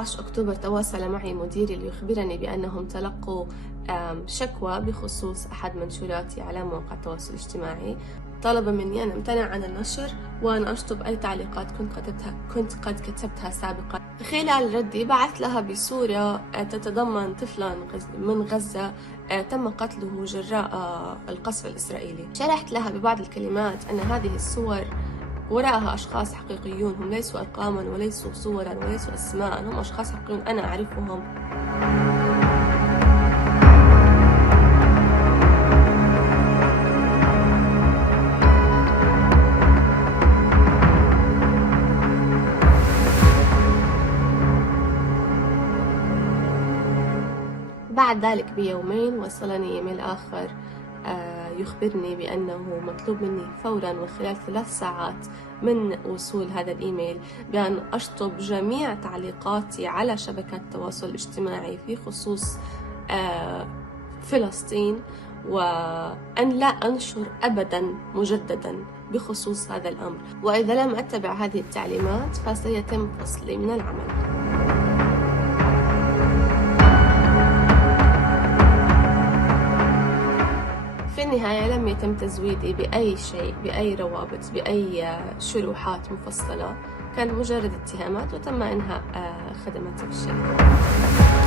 15 أكتوبر تواصل معي مديري ليخبرني بأنهم تلقوا شكوى بخصوص أحد منشوراتي على مواقع التواصل الاجتماعي. طلب مني أن أمتنع عن النشر وأن أشطب أي تعليقات كنت قد كتبتها سابقا. خلال ردي بعث لها بصورة تتضمن طفلا من غزة تم قتله جراء القصف الإسرائيلي. شرحت لها ببعض الكلمات أن هذه الصور وراءها أشخاص حقيقيون، هم ليسوا أرقاما وليسوا صورا وليسوا أسماء، هم أشخاص حقيقيون أنا أعرفهم. بعد ذلك بيومين وصلني إيميل آخر يخبرني بأنه مطلوب مني فورا وخلال 3 ساعات من وصول هذا الإيميل بأن أشطب جميع تعليقاتي على شبكات التواصل الاجتماعي في خصوص فلسطين، وأن لا أنشر أبدا مجددا بخصوص هذا الأمر، وإذا لم أتبع هذه التعليمات فسيتم فصلي من العمل. في النهاية لم يتم تزويدي بأي شيء، بأي روابط، بأي شروحات مفصلة، كان مجرد اتهامات وتم إنهاء خدماتي بالشركة.